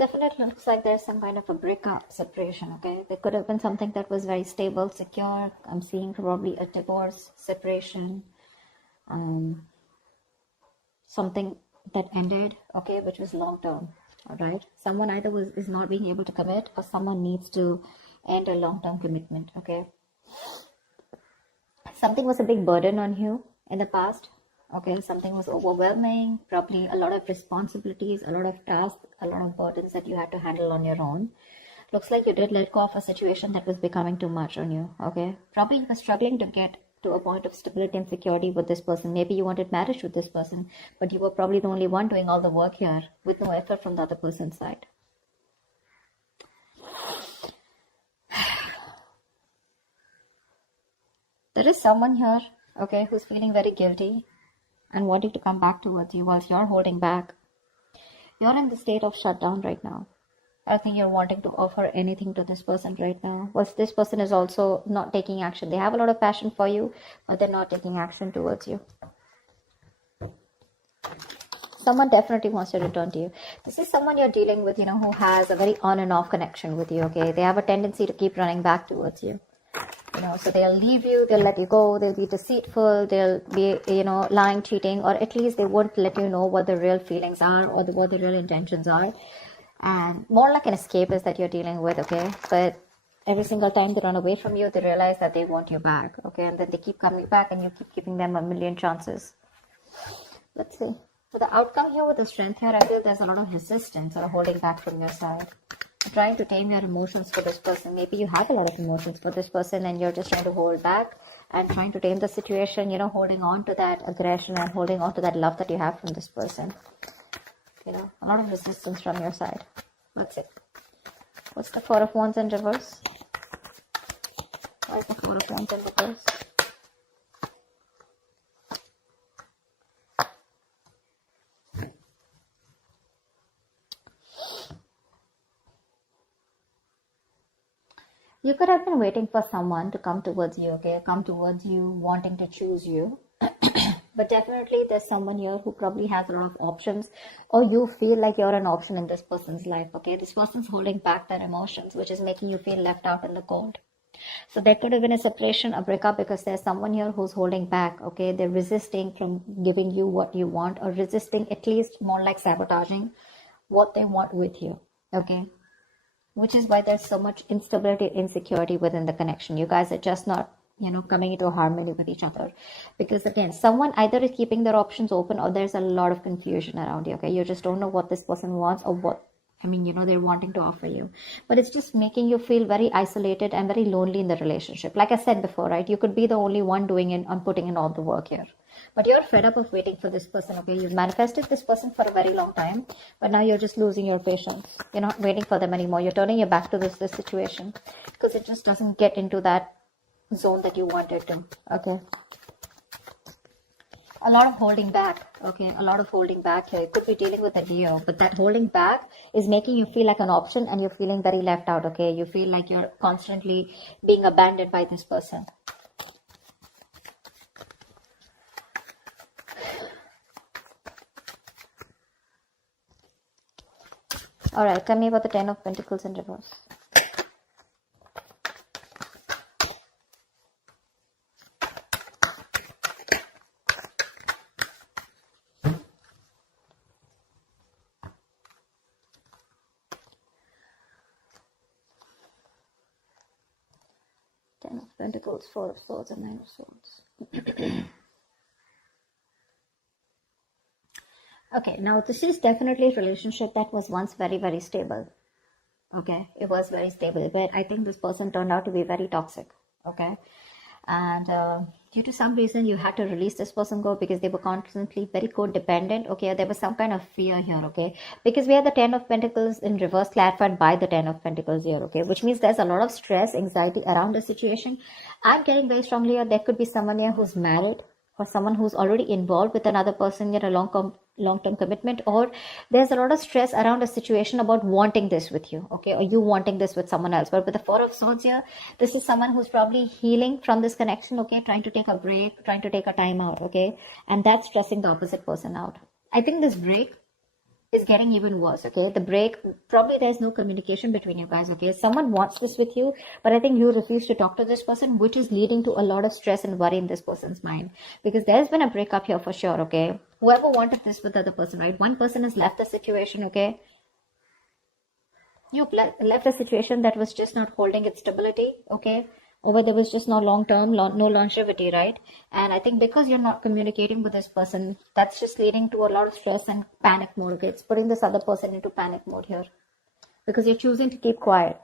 Definitely looks like there's some kind of a breakup, separation, okay? There could have been something that was very stable, secure. I'm seeing probably a divorce, separation, something that ended, okay, which was long term, all right? Someone either is not being able to commit, or someone needs to end a long term commitment, okay? Something was a big burden on you in the past, okay? Something was overwhelming, probably a lot of responsibilities, a lot of tasks, a lot of burdens that you had to handle on your own. Looks like you did let go of a situation that was becoming too much on you, okay? Probably you were struggling to get to a point of stability and security with this person. Maybe you wanted marriage with this person, but you were probably the only one doing all the work here with no effort from the other person's side. There is someone here, okay, who's feeling very guilty and wanting to come back towards you whilst you're holding back. You're in the state of shutdown right now. I think you're wanting to offer anything to this person right now. Whilst this person is also not taking action. They have a lot of passion for you, but they're not taking action towards you. Someone definitely wants to return to you. This is someone you're dealing with, who has a very on and off connection with you, okay? They have a tendency to keep running back towards you. So they'll leave you, they'll let you go, they'll be deceitful, they'll be, lying, cheating, or at least they won't let you know what the real feelings are or what the real intentions are. And more like an escapist that you're dealing with, okay? But every single time they run away from you, they realize that they want you back, okay? And then they keep coming back and you keep giving them a million chances. Let's see. So the outcome here with the strength here, I feel there's a lot of resistance or holding back from your side. Trying to tame your emotions for this person. Maybe you have a lot of emotions for this person and you're just trying to hold back and trying to tame the situation, holding on to that aggression and holding on to that love that you have from this person. A lot of resistance from your side. That's it. What's the Four of Wands in reverse? Why is the Four of Wands in reverse? You could have been waiting for someone to come towards you, okay? Come towards you, wanting to choose you. But definitely there's someone here who probably has a lot of options, or you feel like you're an option in this person's life, okay? This person's holding back their emotions, which is making you feel left out in the cold. So there could have been a separation, a breakup, because there's someone here who's holding back, okay? They're resisting from giving you what you want, or resisting, at least more like sabotaging what they want with you, okay? Which is why there's so much instability, insecurity within the connection. You guys are just not, coming into harmony with each other. Because again, someone either is keeping their options open, or there's a lot of confusion around you, okay? You just don't know what this person wants, or what, they're wanting to offer you. But it's just making you feel very isolated and very lonely in the relationship. Like I said before, right? You could be the only one doing it and putting in all the work here. But you're fed up of waiting for this person, okay? You've manifested this person for a very long time, but now you're just losing your patience. You're not waiting for them anymore. You're turning your back to this situation because it just doesn't get into that zone that you wanted to, okay? A lot of holding back, okay? A lot of holding back here. You could be dealing with a Leo, but that holding back is making you feel like an option and you're feeling very left out, okay? You feel like you're constantly being abandoned by this person. All right, tell me about the Ten of Pentacles in reverse. Ten of Pentacles, Four of Swords, and Nine of Swords. Okay, now this is definitely a relationship that was once very, very stable. Okay, it was very stable, but I think this person turned out to be very toxic. Okay, and due to some reason you had to release this person go because they were constantly very codependent. Okay, there was some kind of fear here. Okay, because we have the Ten of Pentacles in reverse clarified by the Ten of Pentacles here. Okay, which means there's a lot of stress, anxiety around the situation. I'm getting very strongly here there could be someone here who's married, or someone who's already involved with another person in a long-term commitment, or there's a lot of stress around a situation about wanting this with you, okay, or you wanting this with someone else. But with the Four of Swords here, this is someone who's probably healing from this connection, okay, trying to take a break, trying to take a time out, okay, and that's stressing the opposite person out. I think this break is getting even worse, okay? The break, probably there's no communication between you guys, okay? Someone wants this with you, but I think you refuse to talk to this person, which is leading to a lot of stress and worry in this person's mind, because there's been a breakup here for sure, okay? Whoever wanted this with the other person, right? One person has left the situation, okay? You've left a situation that was just not holding its stability, okay? Or where there was just no long-term, no longevity, right? And I think because you're not communicating with this person, that's just leading to a lot of stress and panic mode, okay? It's putting this other person into panic mode here because you're choosing to keep quiet,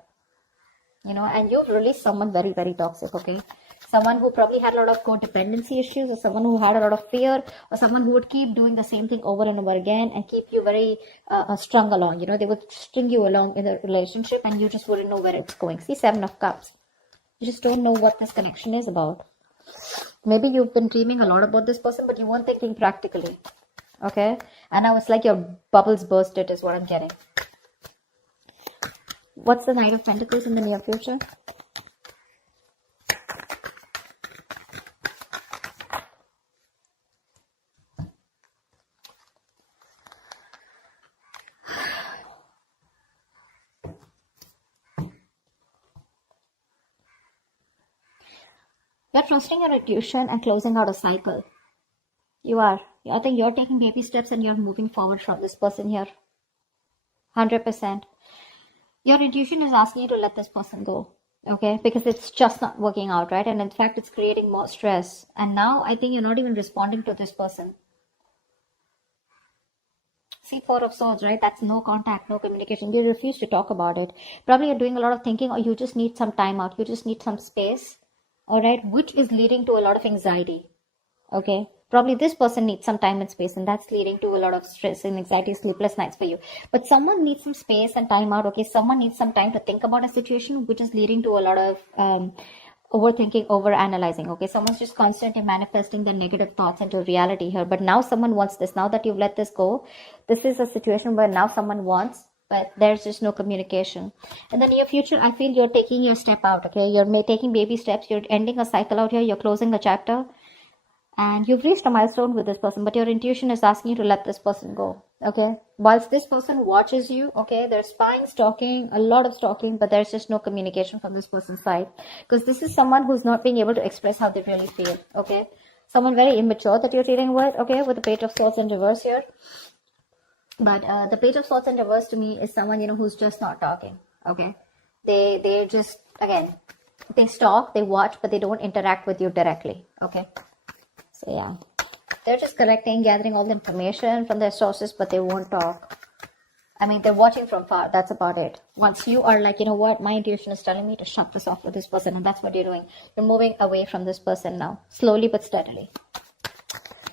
you know, and you've released someone very, very toxic, okay? Someone who probably had a lot of codependency issues, or someone who had a lot of fear, or someone who would keep doing the same thing over and over again and keep you very strung along, you know? They would string you along in a relationship and you just wouldn't know where it's going. See, 7 of Cups. You just don't know what this connection is about. Maybe you've been dreaming a lot about this person, but you weren't thinking practically. Okay? And now it's like your bubbles bursted is what I'm getting. What's the Knight of Pentacles in the near future? You're trusting your intuition and closing out a cycle. You are. I think you're taking baby steps and you're moving forward from this person here. 100%. Your intuition is asking you to let this person go. Okay? Because it's just not working out, right? And in fact, it's creating more stress. And now I think you're not even responding to this person. See, 4 of Swords, right? That's no contact, no communication. You refuse to talk about it. Probably you're doing a lot of thinking, or you just need some time out. You just need some space. All right, which is leading to a lot of anxiety. Okay, probably this person needs some time and space, and that's leading to a lot of stress and anxiety, sleepless nights for you. But someone needs some space and time out. Okay, someone needs some time to think about a situation, which is leading to a lot of overthinking, overanalyzing. Okay, someone's just constantly manifesting their negative thoughts into reality here. But now someone wants this. Now that you've let this go, this is a situation where now someone wants, but there's just no communication. In the near future, I feel you're taking your step out, okay? You're taking baby steps. You're ending a cycle out here. You're closing a chapter. And you've reached a milestone with this person, but your intuition is asking you to let this person go, okay? Whilst this person watches you, okay, there's spying, stalking, a lot of stalking, but there's just no communication from this person's side. Because this is someone who's not being able to express how they really feel, okay? Someone very immature that you're dealing with, okay? With the Page of Swords in reverse here. But the Page of Swords in reverse to me is someone, you know, who's just not talking, okay? They just, again, they stalk, they watch, but they don't interact with you directly, okay? So, yeah. They're just collecting, gathering all the information from their sources, but they won't talk. I mean, they're watching from far. That's about it. Once you are like, you know what, my intuition is telling me to shut this off with this person, and that's what you're doing. You're moving away from this person now, slowly but steadily.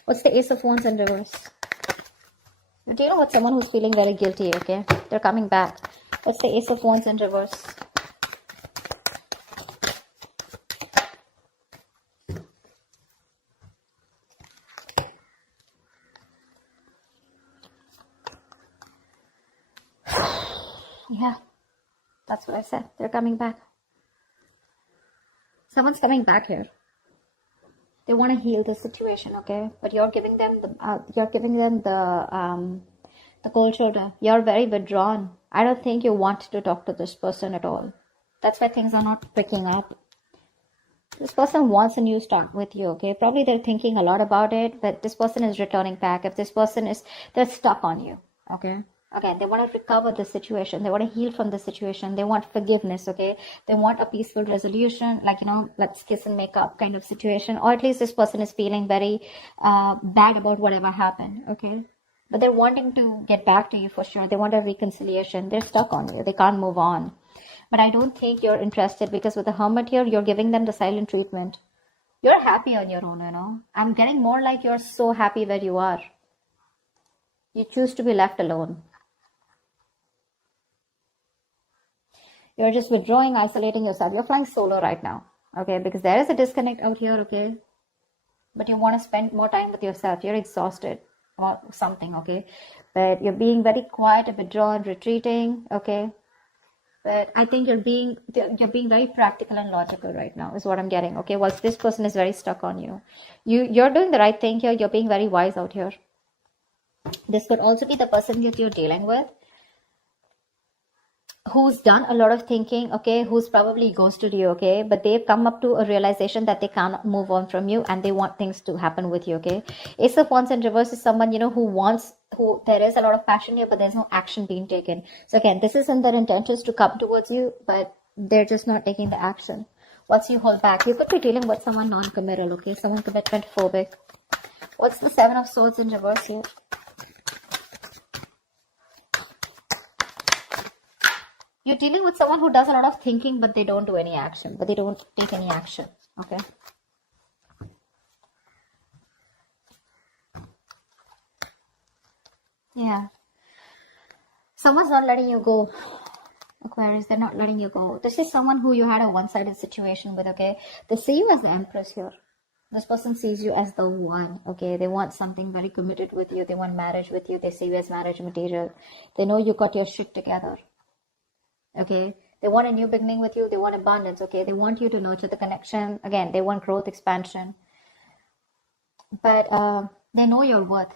What's the Ace of Wands in reverse? You're dealing with someone who's feeling very guilty, okay? They're coming back. What's the Ace of Wands in reverse? Yeah, that's what I said. They're coming back. Someone's coming back here. They want to heal the situation, okay? But you're giving them the cold shoulder. You're very withdrawn. I don't think you want to talk to this person at all. That's why things are not picking up. This person wants a new start with you, okay? Probably they're thinking a lot about it, but this person is returning back. If this person is, they're stuck on you, okay? Again, they want to recover the situation. They want to heal from the situation. They want forgiveness, okay? They want a peaceful resolution, like, you know, let's kiss and make up kind of situation. Or at least this person is feeling very bad about whatever happened, okay? But they're wanting to get back to you for sure. They want a reconciliation. They're stuck on you. They can't move on. But I don't think you're interested, because with the Hermit here, you're giving them the silent treatment. You're happy on your own, you know? I'm getting more like you're so happy where you are. You choose to be left alone. You're just withdrawing, isolating yourself. You're flying solo right now, okay? Because there is a disconnect out here, okay? But you want to spend more time with yourself. You're exhausted or something, okay? But you're being very quiet, withdrawn, retreating, okay? But I think you're being very practical and logical right now, is what I'm getting, okay? Whilst this person is very stuck on you. You're doing the right thing here. You're being very wise out here. This could also be the person that you're dealing with who's done a lot of thinking, okay, who's probably ghosted you, okay, but they've come up to a realization that they can't move on from you and they want things to happen with you, okay. Ace of Wands in reverse is someone, who there is a lot of passion here, but there's no action being taken. So again, this isn't their intentions to come towards you, but they're just not taking the action. What's you hold back? You could be dealing with someone non-committal, okay, someone commitment phobic. What's the Seven of Swords in reverse here? You're dealing with someone who does a lot of thinking, but they don't do any action, but they don't take any action, okay? Yeah. Someone's not letting you go, Aquarius. They're not letting you go. This is someone who you had a one-sided situation with, okay? They see you as the Empress here. This person sees you as the one, okay? They want something very committed with you. They want marriage with you. They see you as marriage material. They know you got your shit together. Okay, they want a new beginning with you. They want abundance. Okay, they want you to nurture the connection. Again, they want growth, expansion. But they know your worth.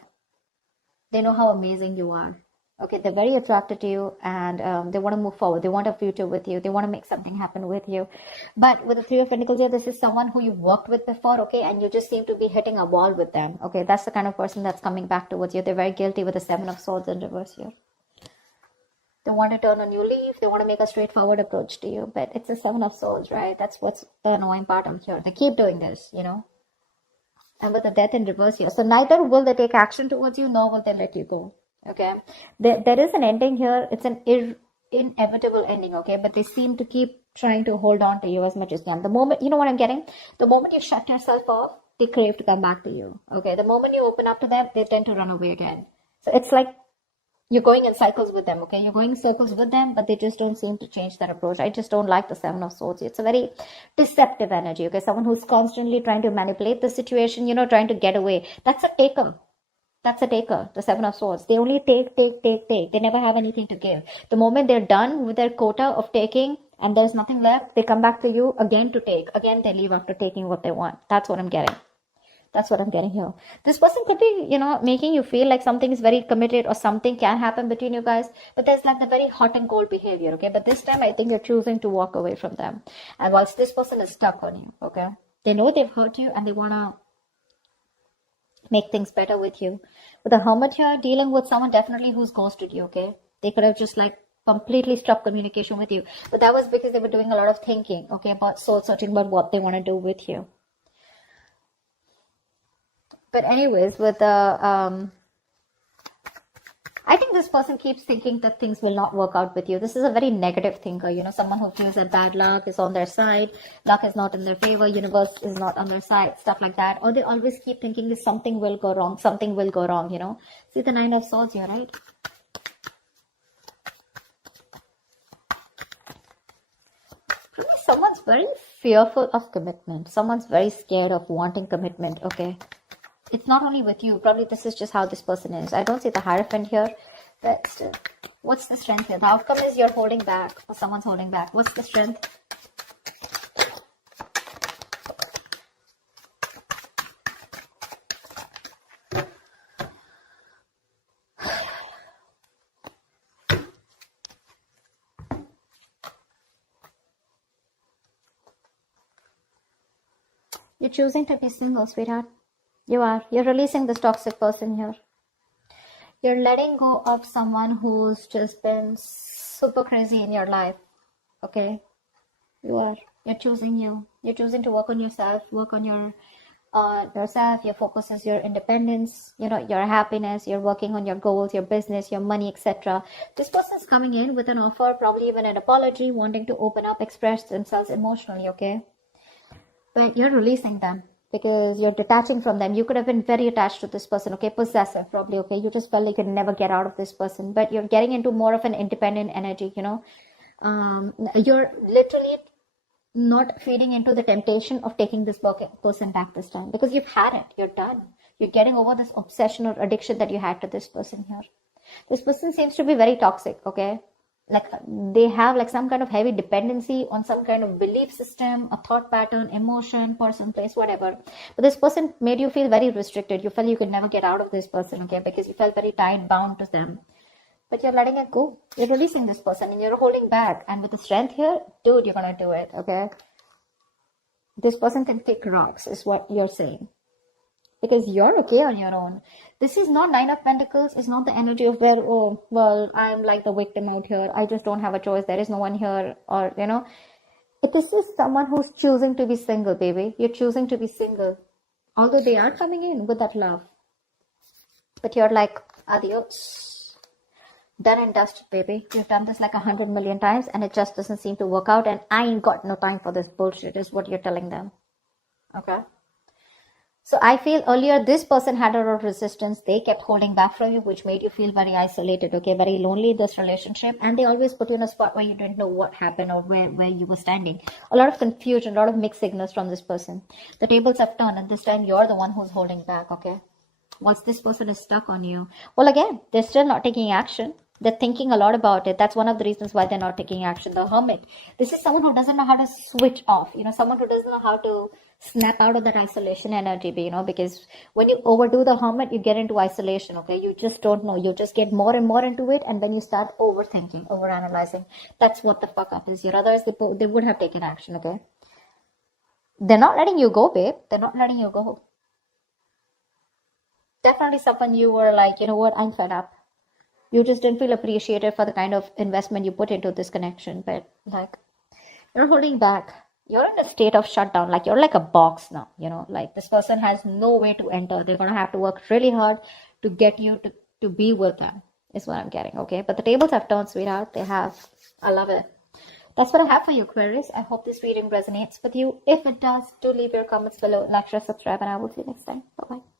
They know how amazing you are. Okay, they're very attracted to you, and they want to move forward. They want a future with you. They want to make something happen with you. But with the Three of Pentacles here, this is someone who you've worked with before, okay, and you just seem to be hitting a wall with them. Okay, that's the kind of person that's coming back towards you. They're very guilty with the Seven of Swords in reverse here. They want to turn a new leaf. They want to make a straightforward approach to you. But it's a Seven of Swords, right? That's what's the annoying part of here. They keep doing this, And with the Death in reverse here. So neither will they take action towards you, nor will they let you go. Okay? There is an ending here. It's an inevitable ending, okay? But they seem to keep trying to hold on to you as much as they can. The moment, you know what I'm getting? The moment you shut yourself off, they crave to come back to you. Okay? The moment you open up to them, they tend to run away again. So it's like you're going in cycles with them, okay? You're going in circles with them, but they just don't seem to change their approach. I just don't like the Seven of Swords. It's a very deceptive energy, okay? Someone who's constantly trying to manipulate the situation, trying to get away. That's a taker. That's a taker, the Seven of Swords. They only take. They never have anything to give. The moment they're done with their quota of taking and there's nothing left, they come back to you again to take. Again, they leave after taking what they want. That's what I'm getting. That's what I'm getting here. This person could be, making you feel like something is very committed or something can happen between you guys. But there's like the very hot and cold behavior, okay? But this time I think you're choosing to walk away from them. And whilst this person is stuck on you, okay? They know they've hurt you and they want to make things better with you. With the Hermit here, dealing with someone definitely who's ghosted you, okay? They could have just like completely stopped communication with you. But that was because they were doing a lot of thinking, okay? About soul searching about what they want to do with you. But anyways, with the, I think this person keeps thinking that things will not work out with you. This is a very negative thinker, someone who feels that bad luck is on their side, luck is not in their favor, universe is not on their side, stuff like that. Or they always keep thinking that something will go wrong, See the Nine of Swords here, right? Someone's very fearful of commitment. Someone's very scared of wanting commitment, okay? It's not only with you. Probably this is just how this person is. I don't see the Hierophant here. But still, what's the strength here? The outcome is you're holding back or someone's holding back. What's the strength? You're choosing to be single, sweetheart. You are. You're releasing this toxic person here. You're letting go of someone who's just been super crazy in your life. Okay? You are. You're choosing you. You're choosing to work on yourself, work on yourself. Your focus is your independence, your happiness. You're working on your goals, your business, your money, etc. This person's coming in with an offer, probably even an apology, wanting to open up, express themselves emotionally, okay? But you're releasing them. Because you're detaching from them. You could have been very attached to this person, okay? Possessive, probably, okay? You just felt like you could never get out of this person. But you're getting into more of an independent energy, You're literally not feeding into the temptation of taking this person back this time. Because you've had it. You're done. You're getting over this obsession or addiction that you had to this person here. This person seems to be very toxic, okay? like they have like some kind of heavy dependency on some kind of belief system, a thought pattern, emotion, person, place, whatever. But this person made you feel very restricted. You felt you could never get out of this person, okay, because you felt very tied, bound to them. But you're letting it go. You're releasing this person and you're holding back. And with the strength here, dude, you're gonna do it, okay? This person can kick rocks, is what you're saying. Because you're okay on your own. This is not Nine of Pentacles. It's not the energy of where, oh, well, I'm like the victim out here. I just don't have a choice. There is no one here. Or, you know, this is someone who's choosing to be single, baby. You're choosing to be single. Although they are coming in with that love. But you're like, adios. Done and dusted, baby. You've done this like 100 million times and it just doesn't seem to work out. And I ain't got no time for this bullshit, is what you're telling them. Okay? So I feel earlier this person had a lot of resistance. They kept holding back from you, which made you feel very isolated, okay, very lonely in this relationship. And they always put you in a spot where you didn't know what happened or where you were standing. A lot of confusion, a lot of mixed signals from this person. The tables have turned and this time you're the one who's holding back, okay? Once this person is stuck on you, well, again, they're still not taking action. They're thinking a lot about it. That's one of the reasons why they're not taking action. The Hermit. This is someone who doesn't know how to switch off. You know, someone who doesn't know how to snap out of that isolation energy, you know, because when you overdo the Hermit, you get into isolation, okay? You just don't know. You just get more and more into it. And then you start overthinking, overanalyzing. That's what the fuck up is here. Otherwise, they would have taken action, okay? They're not letting you go, babe. They're not letting you go. Definitely someone you were like, you know what, I'm fed up. You just didn't feel appreciated for the kind of investment you put into this connection. But like, you're holding back. You're in a state of shutdown. Like, you're like a box now, you know, like this person has no way to enter. They're going to have to work really hard to get you to be with them, is what I'm getting, okay? But the tables have turned, sweetheart. They have. I love it. That's what I have for you, Aquarius. I hope this reading resonates with you. If it does, do leave your comments below, like, share, subscribe, and I will see you next time. Bye-bye.